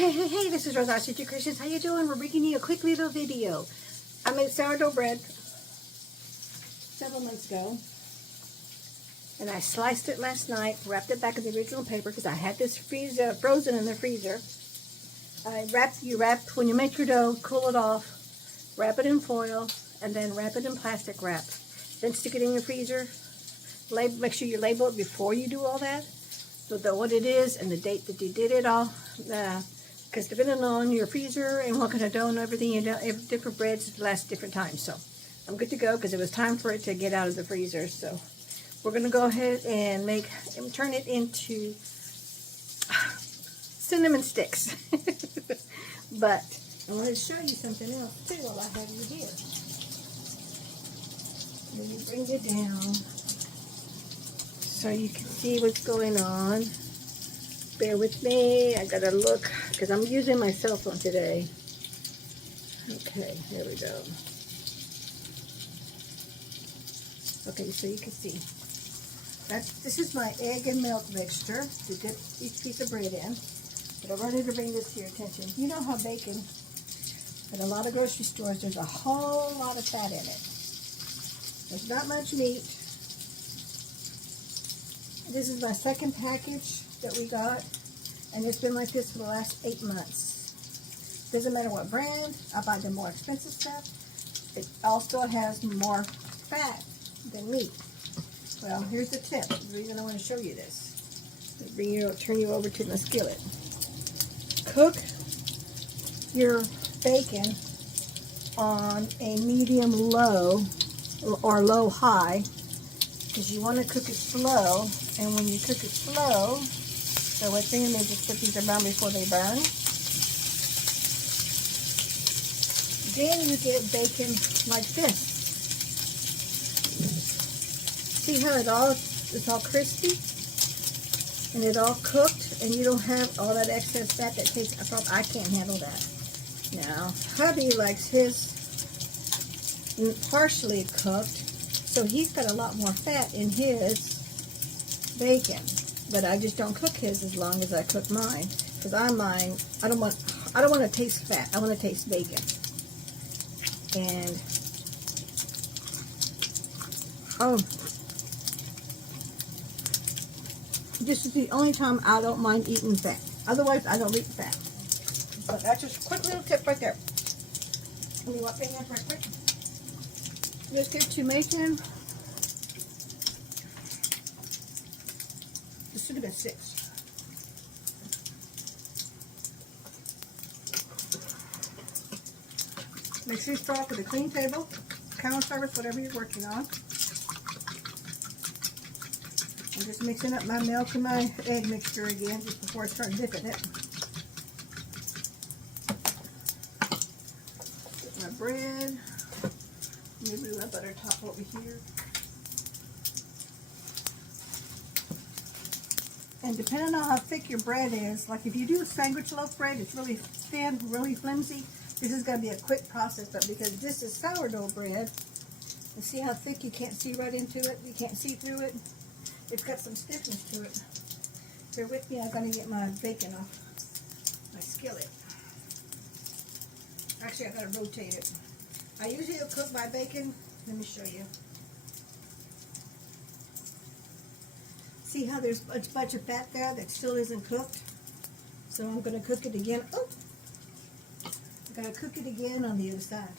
Hey, this is Rosa, Teacher Christians. How you doing? We're bringing you a quick little video. I made sourdough bread several months ago, and I sliced it last night, wrapped it back in the original paper because I had this frozen in the freezer. You wrap, when you make your dough, cool it off, wrap it in foil, and then wrap it in plastic wrap. Then stick it in your freezer. Make sure you label it before you do all that, so that what it is and the date that you did it all. Because depending on your freezer and what kind of dough and everything, you know, different breads last different times. So I'm good to go because it was time for it to get out of the freezer. So we're going to go ahead and turn it into cinnamon sticks. But I want to show you something else too while I have you here. Let me bring it down so you can see what's going on. Bear with me. I gotta look because I'm using my cell phone today. Okay, here we go. Okay, so you can see. This is my egg and milk mixture to dip each piece of bread in. But I wanted to bring this to your attention. You know how bacon, at a lot of grocery stores, there's a whole lot of fat in it. There's not much meat. This is my second package that we got, and it's been like this for the last 8 months. Doesn't matter what brand, I buy the more expensive stuff. It also has more fat than meat. Well, here's the tip. The reason I want to show you this. Turn you over to the skillet. Cook your bacon on a medium low or low high, because you want to cook it slow. And when you cook it slow, so with me, they just put these around before they burn. Then you get bacon like this. See how it's all crispy and it all cooked, and you don't have all that excess fat that takes. I can't handle that. Now, hubby likes his partially cooked, so he's got a lot more fat in his bacon, but I just don't cook his as long as I cook mine, because I don't want to taste fat. I want to taste bacon. And this is the only time I don't mind eating fat. Otherwise, I don't eat fat. But that's just a quick little tip right there. Let me wipe my hands right quick. Let's get to making. This should have been 6. Make sure you start off with a clean table, counter service, whatever you're working on. I'm just mixing up my milk and my egg mixture again just before I start dipping it. Get my bread. Let me move my butter top over here. And depending on how thick your bread is, like if you do sandwich loaf bread, it's really thin, really flimsy. This is going to be a quick process, but because this is sourdough bread, and see how thick, you can't see right into it, you can't see through it. It's got some stiffness to it. Bear with me, I'm going to get my bacon off my skillet. Actually, I've got to rotate it. I usually cook my bacon. Let me show you. See how there's a bunch of fat there that still isn't cooked? So I'm going to cook it again. Oh! I'm going to cook it again on the other side.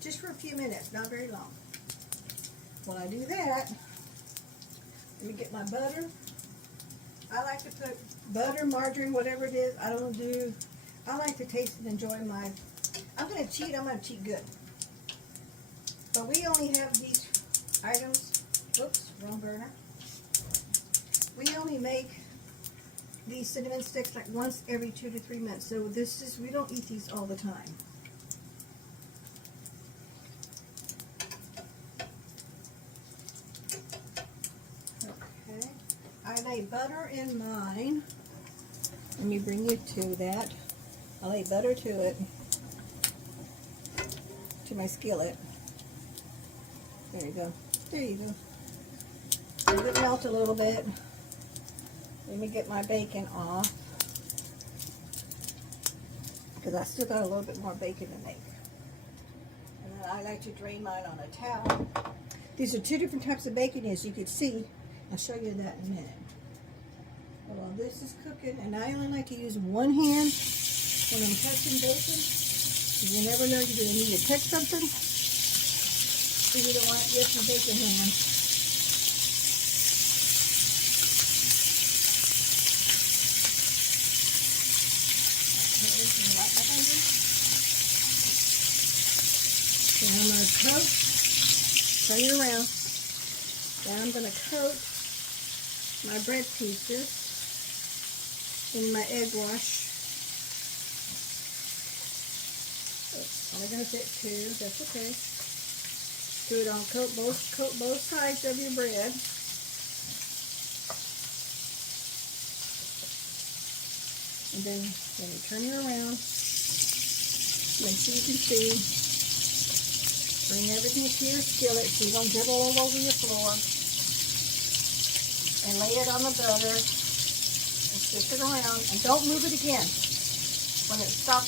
Just for a few minutes, not very long. While I do that, let me get my butter. I like to put butter, margarine, whatever it is. I like to taste and enjoy my, I'm going to cheat good. But we only have these items. Oops, wrong burner. We only make these cinnamon sticks like once every 2 to 3 months. So we don't eat these all the time. Okay. I lay butter in mine. Let me bring you to that. I lay butter to it, to my skillet. There you go. There you go. Let it melt a little bit. Let me get my bacon off. because I still got a little bit more bacon to make. And then I like to drain mine on a towel. These are 2 different types of bacon, as you can see. I'll show you that in a minute. While this is cooking, and I only like to use one hand when I'm touching bacon. You never know, you're going to need to touch something. So you don't want just a bacon hand. Okay, wipe my fingers. Then I'm going to coat, turn it around. Then I'm going to coat my bread pieces in my egg wash. I'm only going to fit 2, that's okay. Do it on, coat both sides of your bread. And then when you turn it around, make sure you can see. Bring everything to your skillet so you don't dribble all over your floor. And lay it on the butter. And stick it around. And don't move it again. When you stop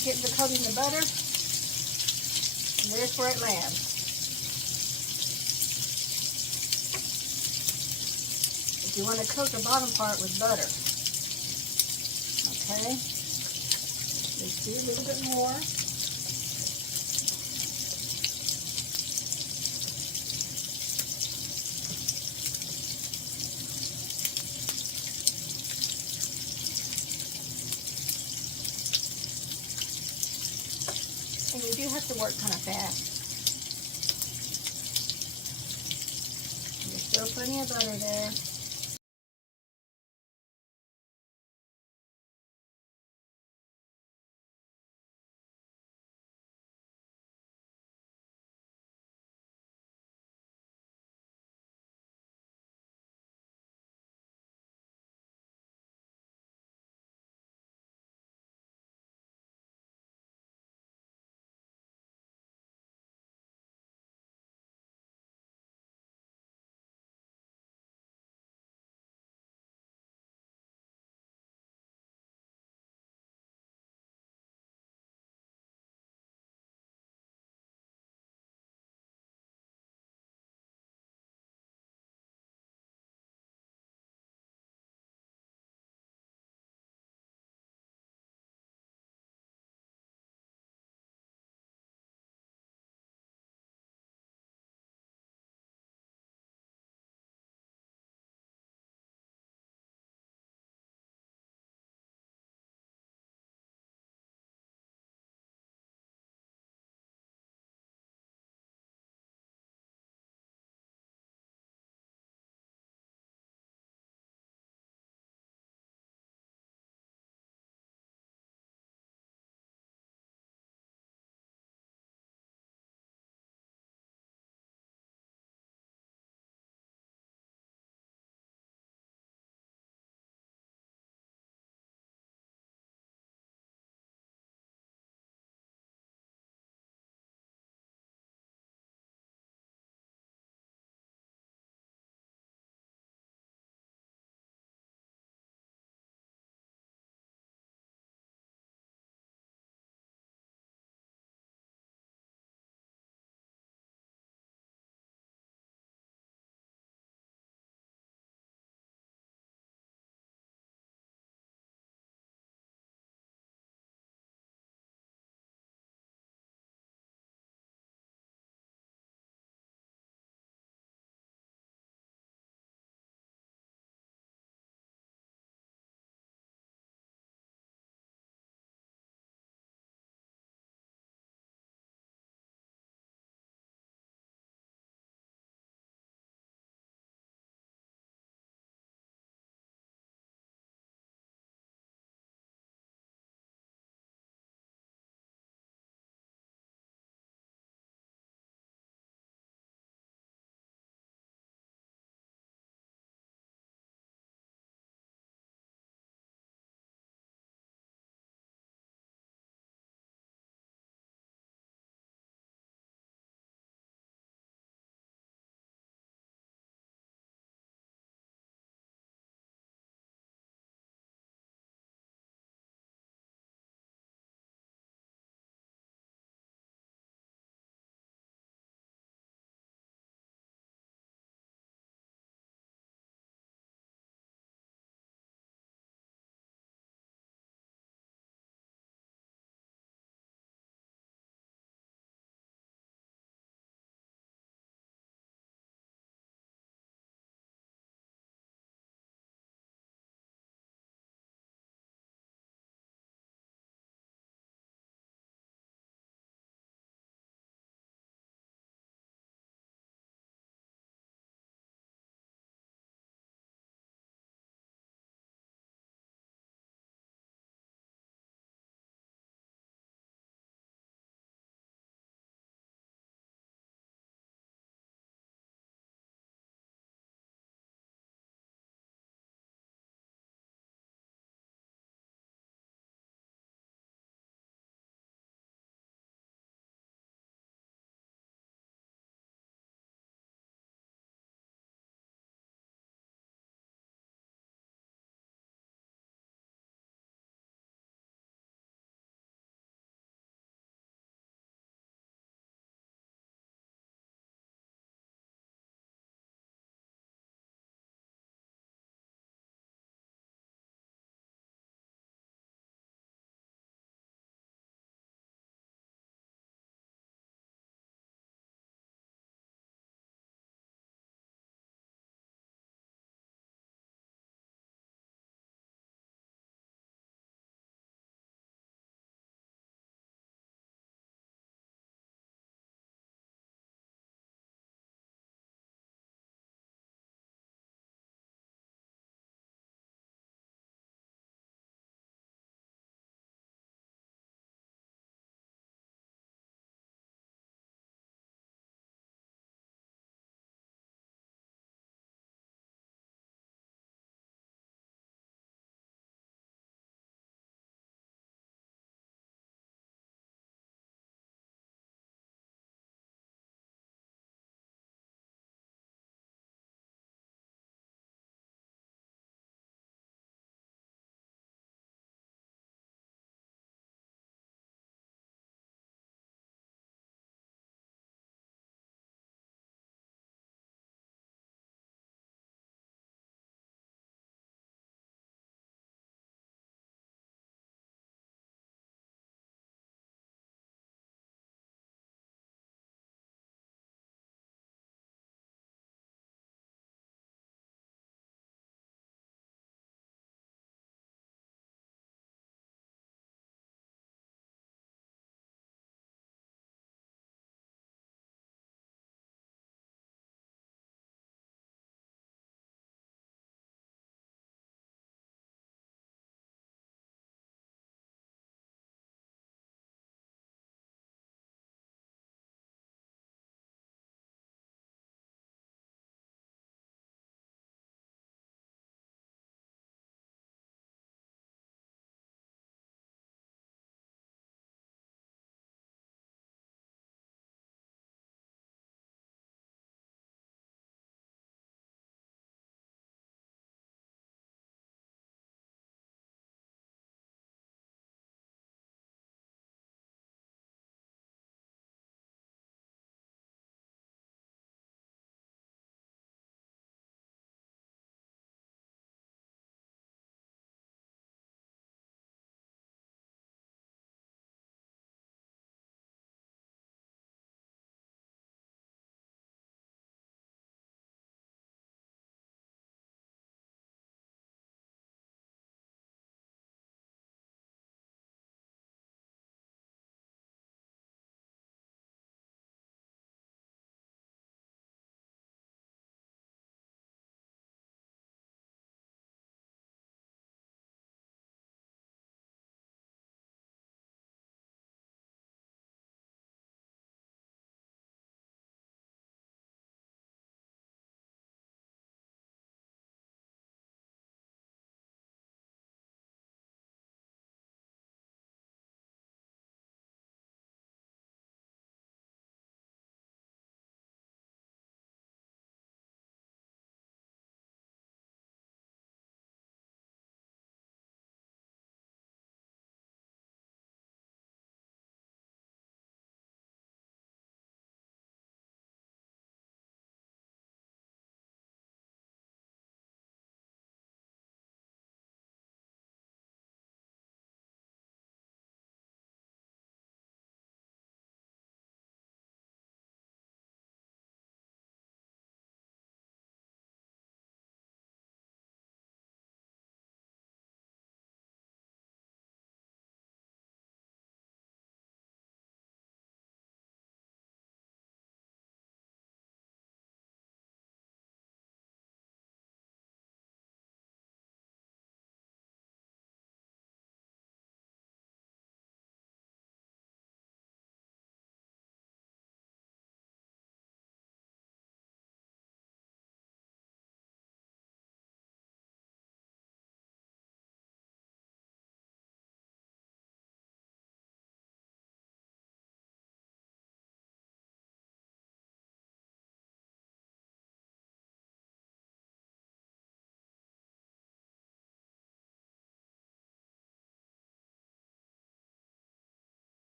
getting the coating the butter, there's where it lands. You want to coat the bottom part with butter. Okay? Let's do a little bit more. And you do have to work kind of fast. There's still plenty of butter there.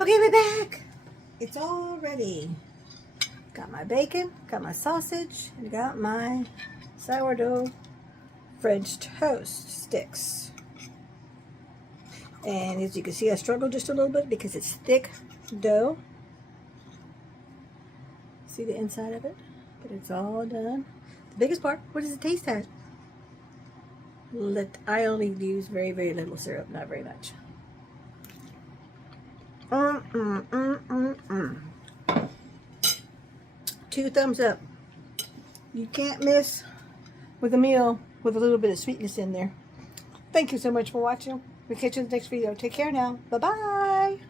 Okay, we're back. It's all ready. Got my bacon, got my sausage, and got my sourdough French toast sticks. And as you can see, I struggled just a little bit because it's thick dough. See the inside of it? But it's all done. The biggest part, what does it taste like? I only use very, very little syrup, not very much. 2 thumbs up. You can't miss with a meal with a little bit of sweetness in there. Thank you so much for watching. We'll catch you in the next video. Take care now. Bye-bye.